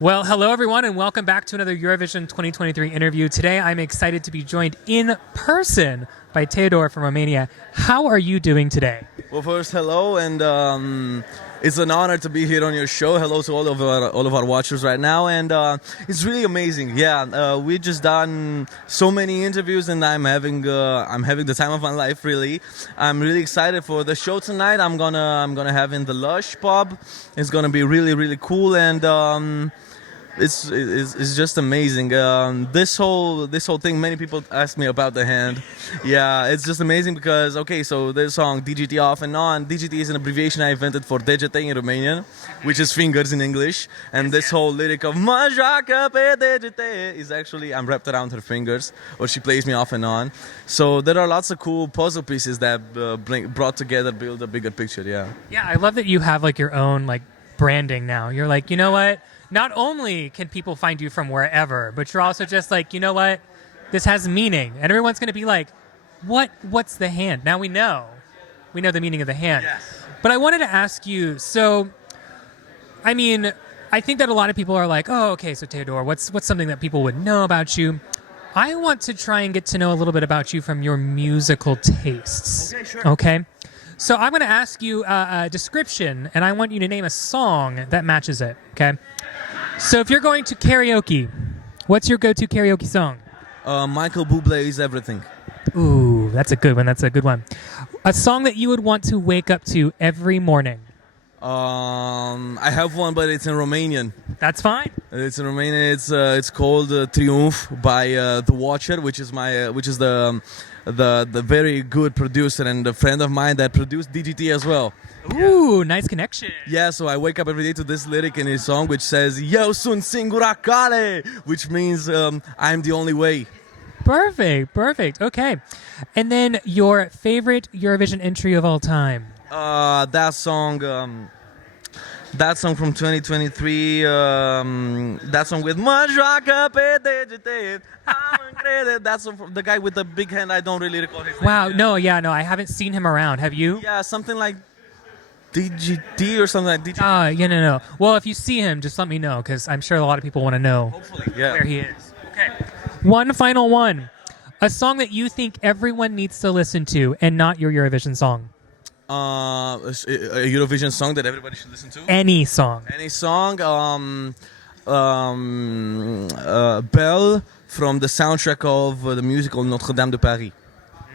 Well, hello everyone, and welcome back to another Eurovision 2023 interview. Today, I'm excited to be joined in person by Theodor from Romania. How are you doing today? Well, first, hello, and it's an honor to be here on your show. Hello to all of our watchers right now, and it's really amazing. Yeah, we just done so many interviews, and I'm having the time of my life. Really, I'm really excited for the show tonight. I'm gonna have in the Lush pub. It's gonna be really cool, and it's just amazing. This whole thing. Many people ask me about the hand. Yeah, it's just amazing because so this song DGT off and on. DGT is an abbreviation I invented for degete in Romanian, which is fingers in English. And this whole lyric of "mă joacă pe degete" is actually I'm wrapped around her fingers, or she plays me off and on. So there are lots of cool puzzle pieces that brought together, build a bigger picture. Yeah. Yeah, I love that you have like your own like branding now. You're like, you know what? Not only can people find you from wherever, but you're also just like, you know what? This has meaning, and everyone's going to be like, What's the hand?" Now we know the meaning of the hand. Yes. But I wanted to ask you. So, I mean, I think that a lot of people are like, "Oh, okay, so Theodor, what's something that people would know about you?" I want to try and get to know a little bit about you from your musical tastes. Okay, sure. Okay. So I'm going to ask you a description, and I want you to name a song that matches it. Okay. So if you're going to karaoke, what's your go-to karaoke song? Michael Bublé is everything. Ooh, that's a good one. That's a good one. A song that you would want to wake up to every morning. I have one, but it's in Romanian. That's fine. It's in Romanian. It's called Triumph by The Watcher, which is the very good producer and a friend of mine that produced DGT as well. Ooh, nice connection. Yeah, so I wake up every day to this lyric in his song, which says "Eu sunt singura cale," which means I'm the only way. Perfect. Okay. And then your favorite Eurovision entry of all time. That song from 2023. That song with "mă joacă pe degete." That's the guy with the big hand. I don't really recall his name. Wow, no, I haven't seen him around. Have you? Yeah, something like DGT or something like DGT. No. Well, if you see him, just let me know, because I'm sure a lot of people want to know Hopefully, yeah. where he is. Okay. One final one. A song that you think everyone needs to listen to and not your Eurovision song. A Eurovision song that everybody should listen to. Any song. Any song. Belle from the soundtrack of the musical Notre Dame de Paris.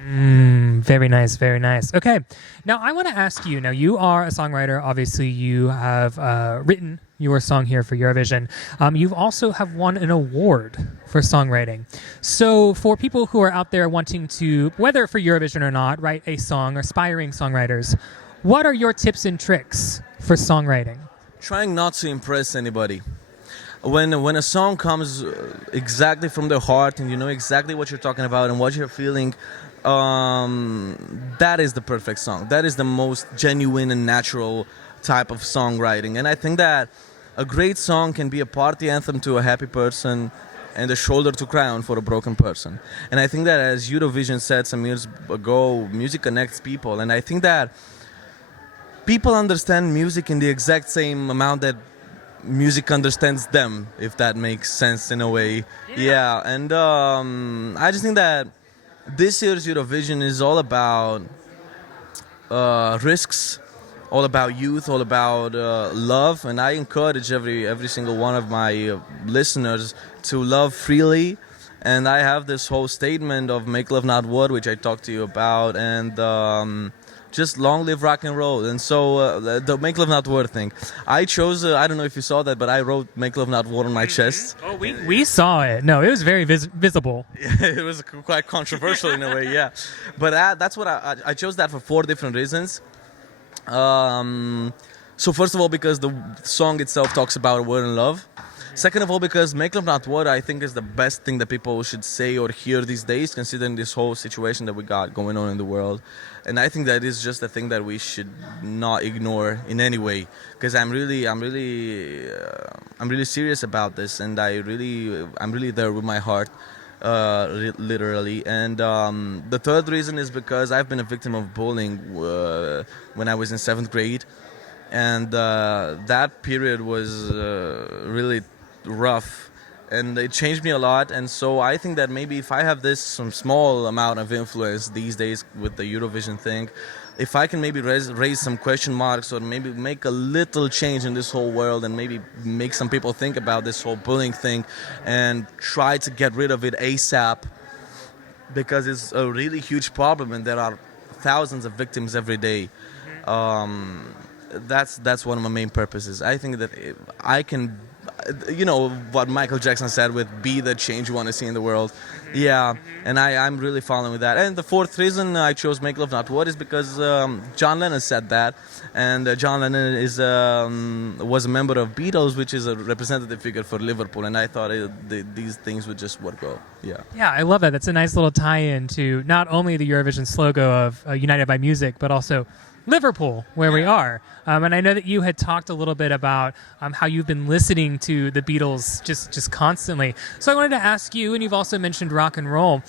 Very nice. Okay. Now, I want to ask you, now you are a songwriter. Obviously, you have written your song here for Eurovision. You've also have won an award for songwriting. So for people who are out there wanting to, whether for Eurovision or not, write a song, aspiring songwriters, what are your tips and tricks for songwriting? Trying not to impress anybody. When a song comes exactly from the heart and you know exactly what you're talking about and what you're feeling, that is the perfect song. That is the most genuine and natural type of songwriting. And I think that a great song can be a party anthem to a happy person and a shoulder to cry on for a broken person. And I think that, as Eurovision said some years ago, music connects people. And I think that people understand music in the exact same amount that music understands them, if that makes sense in a way. Yeah. And I just think that this year's Eurovision is all about risks, all about youth, all about love, and I encourage every single one of my listeners to love freely. And I have this whole statement of "Make Love Not War," which I talked to you about, and just long live rock and roll. And so the "Make Love Not War" thing, I chose. I don't know if you saw that, but I wrote "Make Love Not War" on my chest. Oh, we saw it. No, it was very visible. It was quite controversial in a way, yeah. But that's what I chose that for 4 different reasons. So first of all, because the song itself talks about war and love. Second of all, because "Make Love Not War" I think is the best thing that people should say or hear these days, considering this whole situation that we got going on in the world. And I think that is just a thing that we should not ignore in any way, because I'm really serious about this, and I'm really there with my heart, literally. And the third reason is because I've been a victim of bullying when I was in 7th grade, and that period was really rough, and it changed me a lot. And so I think that maybe if I have this some small amount of influence these days with the Eurovision thing, if I can maybe raise some question marks or maybe make a little change in this whole world and maybe make some people think about this whole bullying thing and try to get rid of it ASAP, because it's a really huge problem and there are thousands of victims every day. That's one of my main purposes. I think that if I can, you know what Michael Jackson said with "be the change you want to see in the world." Yeah, and I'm really following with that. And the fourth reason I chose "Make Love Not War" is because John Lennon said that, and John Lennon was a member of Beatles, which is a representative figure for Liverpool, and I thought these things would just work well. Yeah. Yeah, I love that. That's a nice little tie-in to not only the Eurovision slogan of United by Music, but also Liverpool, where we are. And I know that you had talked a little bit about how you've been listening to the Beatles just constantly. So I wanted to ask you, and you've also mentioned rock and roll,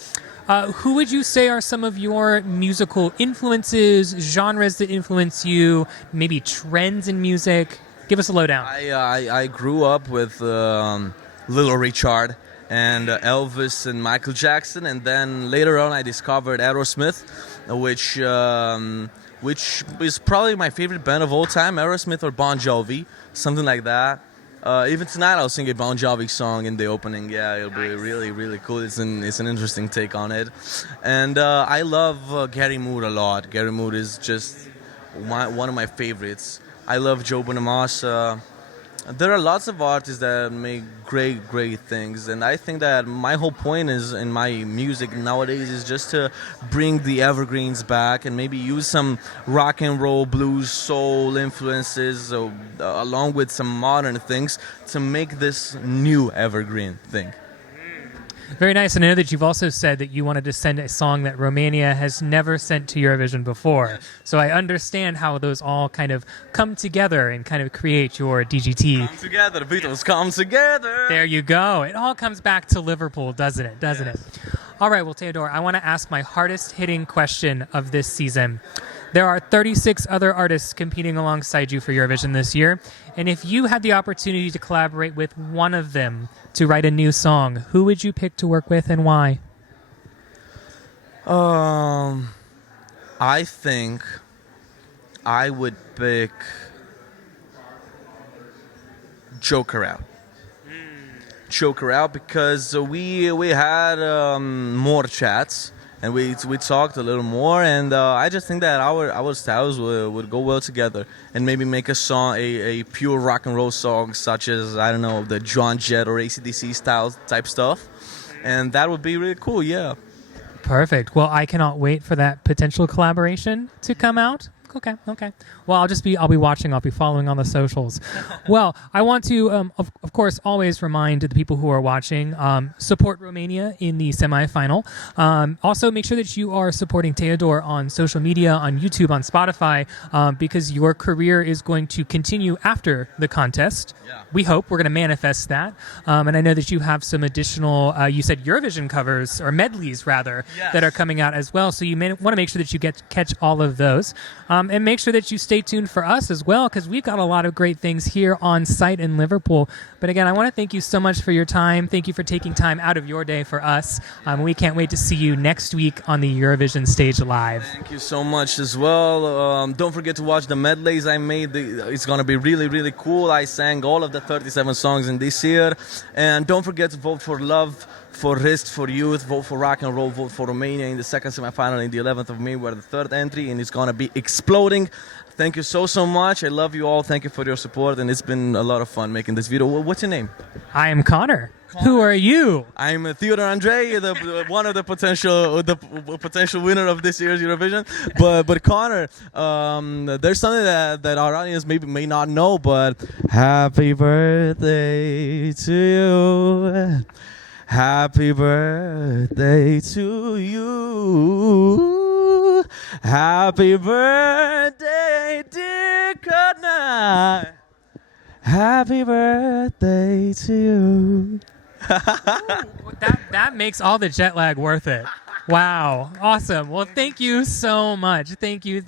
who would you say are some of your musical influences, genres that influence you, maybe trends in music? Give us a lowdown. I grew up with Little Richard and Elvis and Michael Jackson, and then later on I discovered Aerosmith, which is probably my favorite band of all time, Aerosmith or Bon Jovi, something like that. Even tonight I'll sing a Bon Jovi song in the opening. Yeah, it'll be really, really cool. It's an interesting take on it. And I love Gary Moore a lot. Gary Moore is just one of my favorites. I love Joe Bonamassa. There are lots of artists that make great things, and I think that my whole point is in my music nowadays is just to bring the evergreens back and maybe use some rock and roll, blues, soul influences along with some modern things to make this new evergreen thing. Very nice. And I know that you've also said that you wanted to send a song that Romania has never sent to Eurovision before. Yes. So I understand how those all kind of come together and kind of create your DGT. Come together, Beatles, come together. There you go. It all comes back to Liverpool, doesn't it? Doesn't it? All right. Well, Theodor, I want to ask my hardest hitting question of this season. There are 36 other artists competing alongside you for Eurovision this year. And if you had the opportunity to collaborate with one of them to write a new song, who would you pick to work with and why? I think I would pick Joker Out. Joker Out because we had more chats. And we talked a little more, and I just think that our styles would go well together, and maybe make a song, a pure rock and roll song, such as, I don't know, the John Jett or AC/DC style type stuff, and that would be really cool. Yeah. Perfect. Well, I cannot wait for that potential collaboration to come out. Okay. Well, I'll be watching. I'll be following on the socials. Well, I want to, of course, always remind the people who are watching, support Romania in the semifinal. Also, make sure that you are supporting Theodor on social media, on YouTube, on Spotify, because your career is going to continue after the contest. Yeah. We hope. We're going to manifest that. And I know that you have some additional, you said Eurovision covers, or medleys, rather, yes, that are coming out as well. So you want to make sure that you catch all of those. And make sure that you stay tuned for us as well, because we've got a lot of great things here on site in Liverpool. But again, I want to thank you so much for your time. Thank you for taking time out of your day for us. We can't wait to see you next week on the Eurovision stage live. Thank you so much as well. Don't forget to watch the medleys I made. It's going to be really, really cool. I sang all of the 37 songs in this year. And don't forget to vote for love, for Risk, for Youth, vote for Rock and Roll, vote for Romania in the second semifinal in the 11th of May. We're the third entry, and it's going to be exploding. Thank you so much. I love you all. Thank you for your support, and it's been a lot of fun making this video. What's your name? I am Connor. Who are you? I'm Theodor Andrei, one of the potential winner of this year's Eurovision. But Connor, there's something that our audience may not know. But happy birthday to you. Happy birthday to you. Happy birthday, dear Connor. Happy birthday to you. That makes all the jet lag worth it. Wow. Awesome. Well, thank you so much. Thank you.